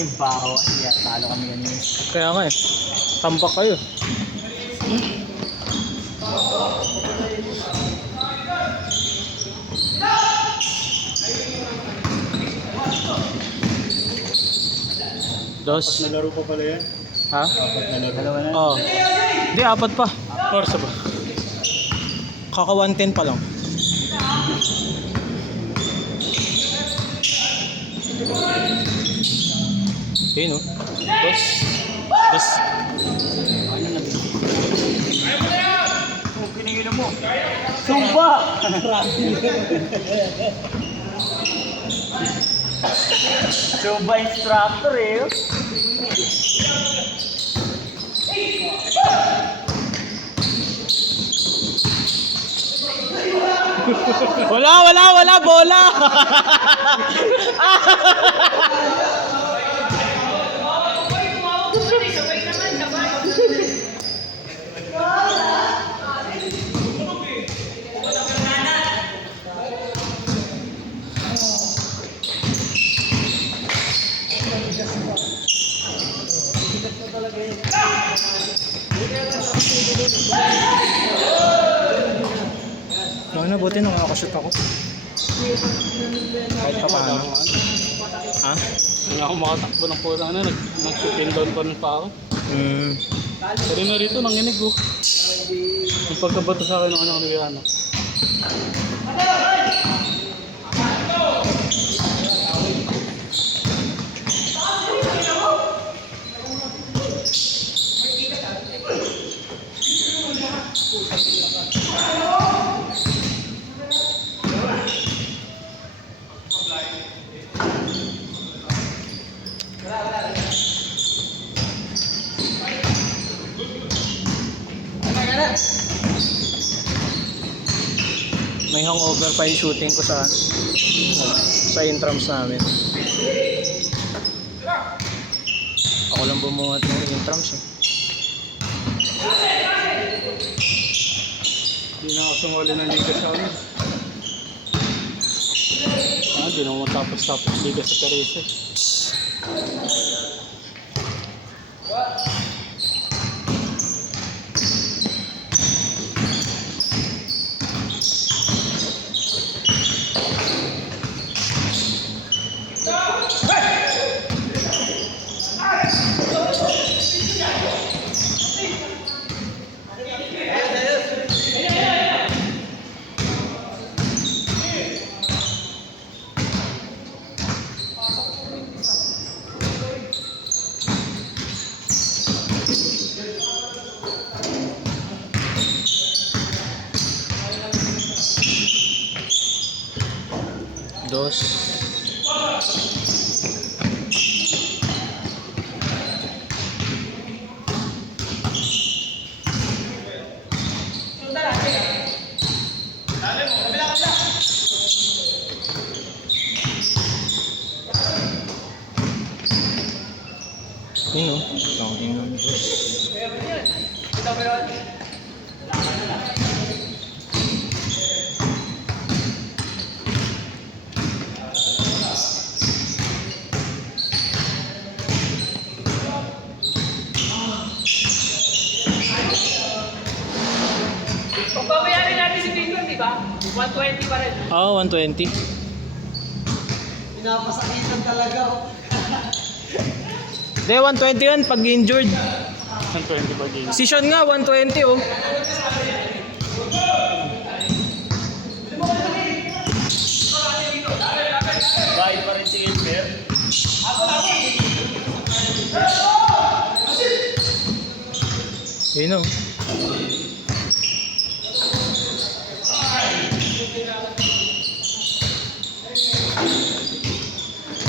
Yung baho. Kaya talo kami ganyan. Kaya nga eh. Tambak kayo. Dos. Nalaro pa pala yan? Ha? Dalawa na? Oo. Hindi, apat pa. Orsa ba? Kaka 110 pa lang. Ayun oh. Dos. Dos. Ano na ba? Oh, kinigilo mo. Sumba! Sumba instructor eh. Wala, bola! Ano, buti nakakashoot ako. Kahit pa paano. Ha? Hindi ako makatakbo ng puta na, nag-pin down pa rin pa ako. Pero na rito, nanginig ko. Yung pagkabato sa akin ng anak ni Rihanna. May hangover pa yung shooting ko sa intrams namin. Ako lang bumuhat ng intrams eh. Hindi na ako sumuli ng liga sa amin. Hindi na ako matapos-tapos liga sa Teresa. Dos. Yun oh. Counting on dos. Pagbabayarin natin si Victor, di ba? 120 pa rin. Oo, 120. Pinapasakitan talaga. Hindi, 120 yan pag injured. 120 pa game. Si Sean nga, 120 oh. Bayad pa rin si Elmer. Yun oh.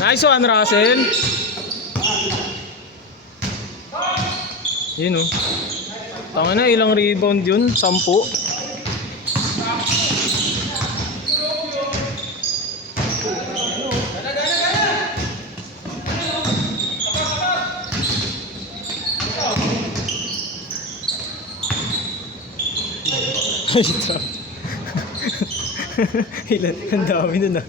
Nice one, Russell. Yun oh. Tanga na, ilang rebound yun? 10. Ilan? Ang dami nun ah.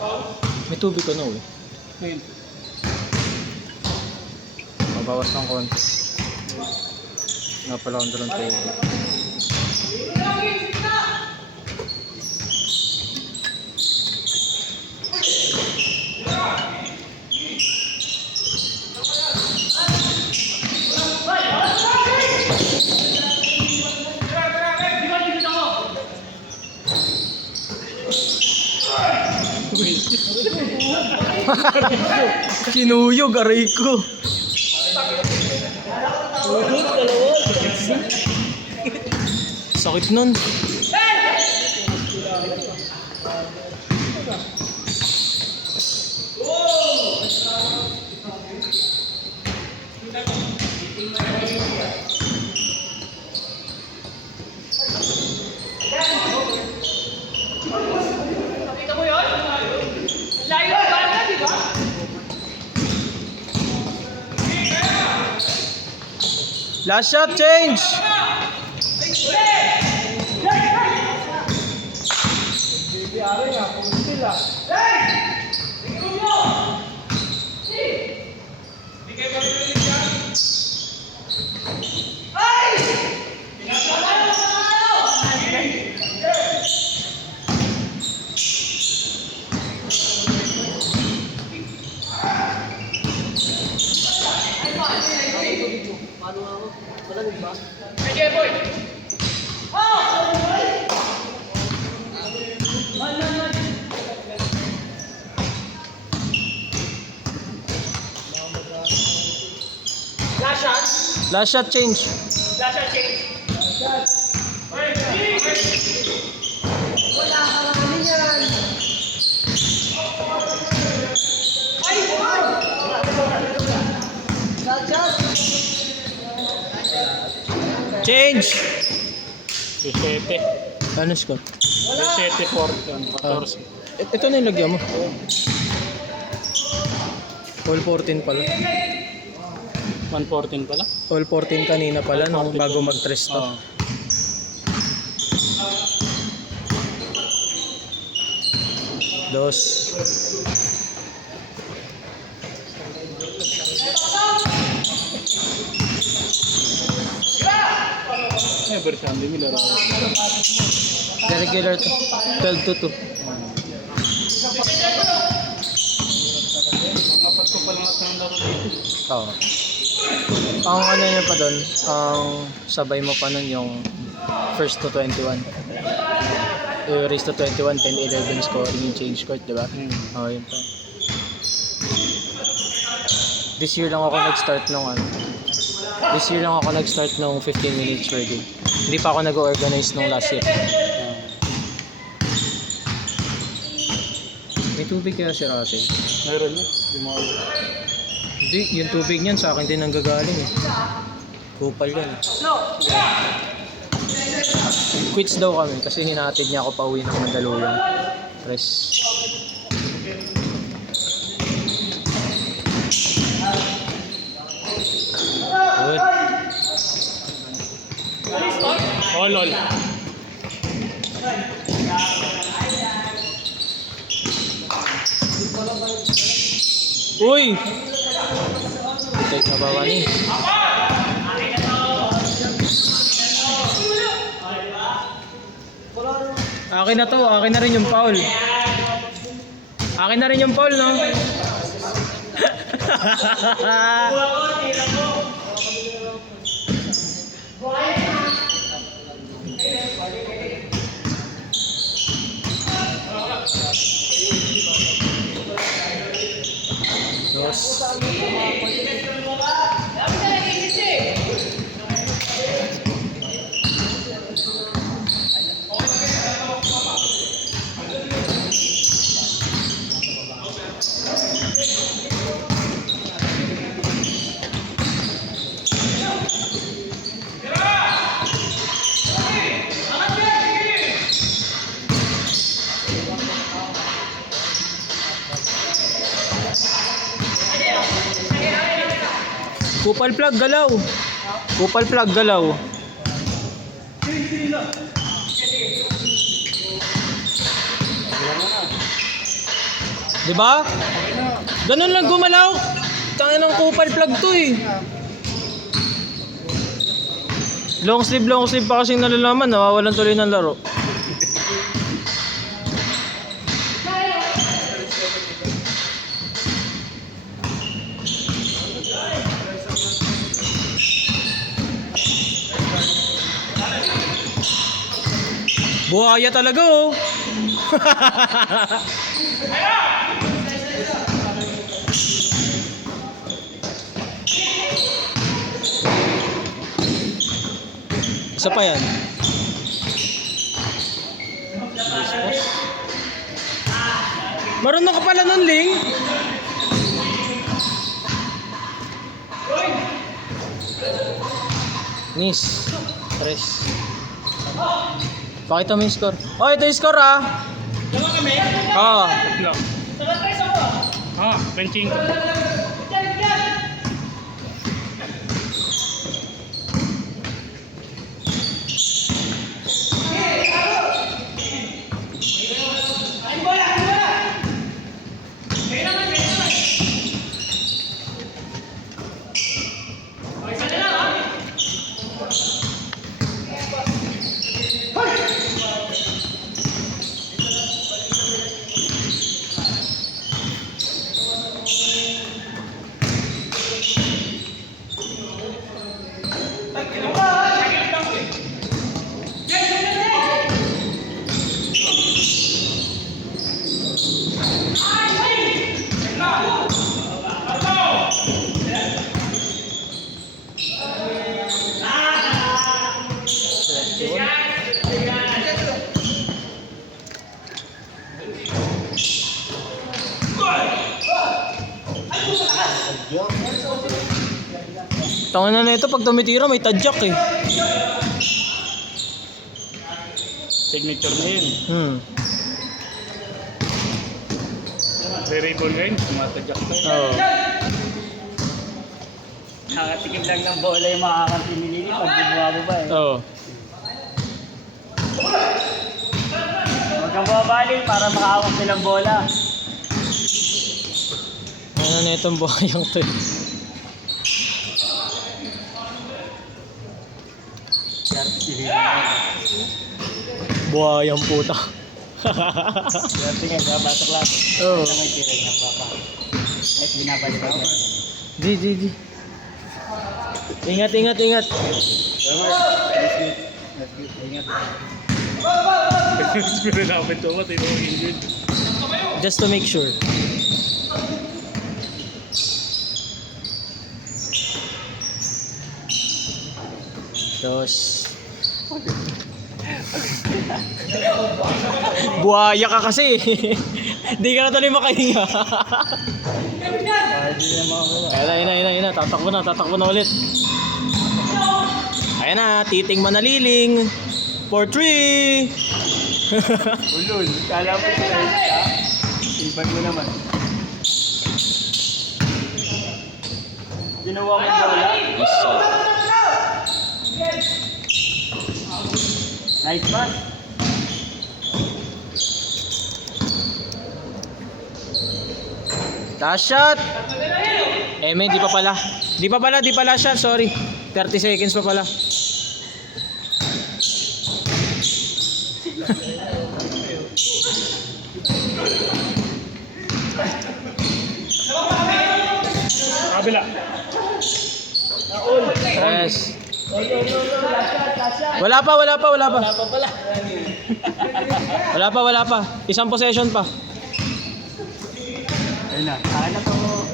May tubig ko na eh. Ngayon. Mabawas ng konti. Nga pala akong dalang tubig. Kinuyog, aray ko. Sakit nun. Nakita mo yun? Layo ang bala, di ba? Last shot, change! Sige, boy. Last shot. Last shot, change. Last shot, change. Change! 17. Ano score? 17, 14. Ito na yung lagyan mo. All 14 pala. 114 pala. All 14 kanina pala no, bago mag-tres to. Oo. Dos. Never siya, hindi nila raw. Regular to. 12 to 2. Mga Pasko pa lang natin ang laro dito. Oo. Ang ano nyo pa doon, ang sabay mo pa nun yung first to 21. Race to 21, 10, 11 scoring yung change court, di ba? Oo, yun pa. This year lang ako nag-start nung ano. This year lang ako nag-start nung 15 minutes per game. Hindi pa ako nag-organize nung last year. May tubig kaya si Russell? Meron na. Hindi mo alam. Hindi, yung tubig niyan sa akin din ang gagaling eh. Kupal yan. Quits daw kami kasi hinatid niya ako pa uwi ng Mandaluyong. Press. Good. Oh, lol. Uy! Take na baba ni. Akin na to, akin na rin yung foul. Akin na rin yung foul, no? Dos. Kupal plug galaw. Kupal plug galaw. Di ba? Ganun lang gumalaw. Tangin ng kupal plug to eh. Long sleeve pa kasing nalalaman. Nawawalan tuloy ng laro. Buhaya talaga oh. Isa pa yan. Marunong ka pala nun, Ling. Miss. Press. Pakita mo yung score. Oh, ito yung score ah. Dalawa kami? Oo. Tatlo. Salat tayo sa ako. Ah, 25. Tangan na ito pag tumitira may tadyak eh. Signature na yun. Re-ribbon ngayon, tumatadyak na yun. Oo. Nakatikim lang ng bola yung makakampi ni Lili pag gumawa mo ba eh. Oo. Huwag kang bumabaling para makahawak nilang bola. Ano na itong buhayang to eh. Buhayang puta. Swerte nga sa batak lang. Oo. Ito may tiray ng papa. At binabalik ako. Di. Ingat. Ingat. Siguro namin ito mo, tayo mo injured. Just to make sure. Dos. Buhaya ka kasi. Hindi ka na tuloy makahinga. Ayan na. Tatakbo na ulit. Ayan na, titing manaliling. 4-3. Ulul. Kala mo yung right ka? Silban mo naman. Ginawa mo bola? Nice pass. Last shot. Di pa pala shot, sorry. 30 seconds pa pala. Kabila. Yes. Wala pa. Wala pa. Isang possession pa. Ayun na.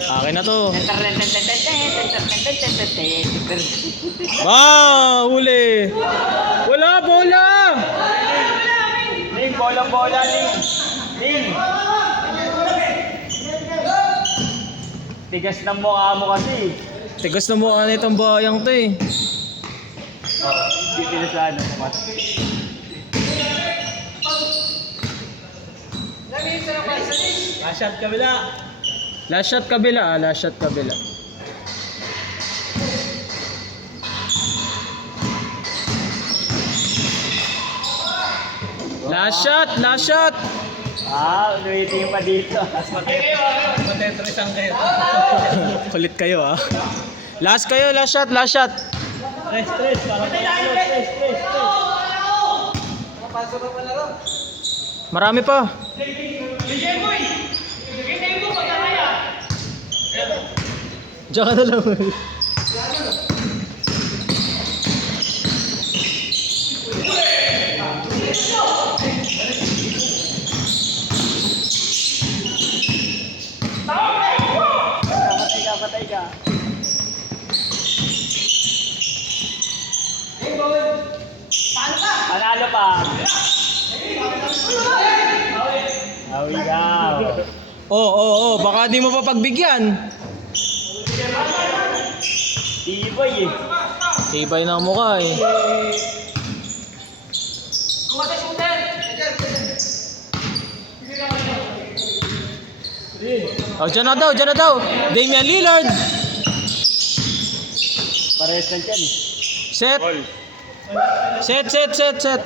Akin na to. Huli. Wala, bola. Ling, bola, Ling. Ling. Tigas ng mukha mo kasi. Tigas na mukha na itong buhayang to eh. Dito na sa ano. Last shot kabila. Last shot. Waiting pa dito. Matetrisan kayo. Kulit kayo ah. Last kayo, last shot, last shot. Stress. Parang stress. Marami pa. Diyan ka na lang. Patay ka. Panalo pa. Awi daw. Baka di mo pa pagbigyan. Tibay eh. Tibay ng mukha eh. Oh, dyan na daw. Damian Lillard. Parehas lang dyan eh. Set. Set.